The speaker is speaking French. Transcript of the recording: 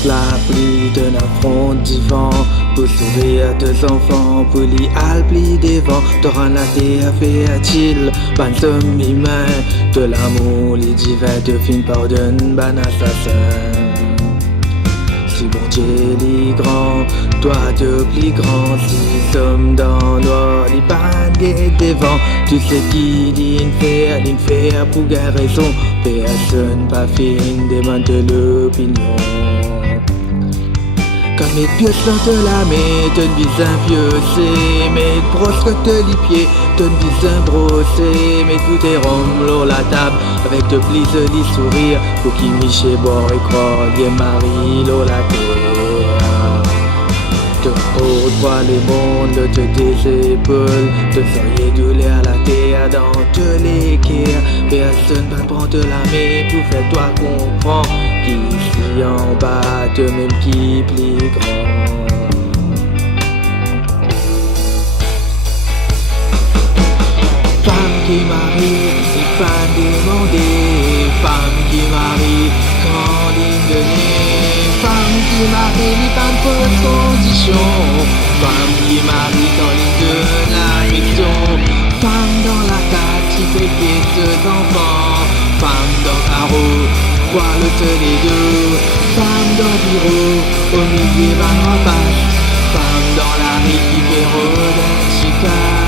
supporte la pluie d'un affront divin, pour sauver à tes enfants, pour les alpes des vents, te rendre la terre fertile, ban somme humain, de l'amour, les divins te fin pardonne, ban assassin. Si bon Dieu les grands, toi de plus grand, si sommes dans noir, les pannes devant, tu sais qui l'infer pour quelle raison, personne pas fin demande de l'opinion. Quand mes pieds sont de la main, ton visage piossé, mes brosses que te les pieds, ton visage brossé, mes coups de rhum sur la table, avec de plis les sourires, pour qui miché bord et croire, bien Marie sur la terre. Te haut droit les mondes, te tes épaules, te feriez douleur à la terre dans tous les guerres. Personne va prendre la main pour faire toi comprendre qu'ici en bas, de même qui plus grand. Femme qui marie, c'est pas demandé. Femme qui marie, quand ligne de nez. Femme qui marie, les pas de fausse condition. Femme qui marie, quand ligne de l'affection. Femme dans la case qui fait pied deux enfants. Femme dans carreau, quoi le les deux. Femme dans le bureau, au milieu va en face. Femme dans la rue qui fait rôle d'un chicane.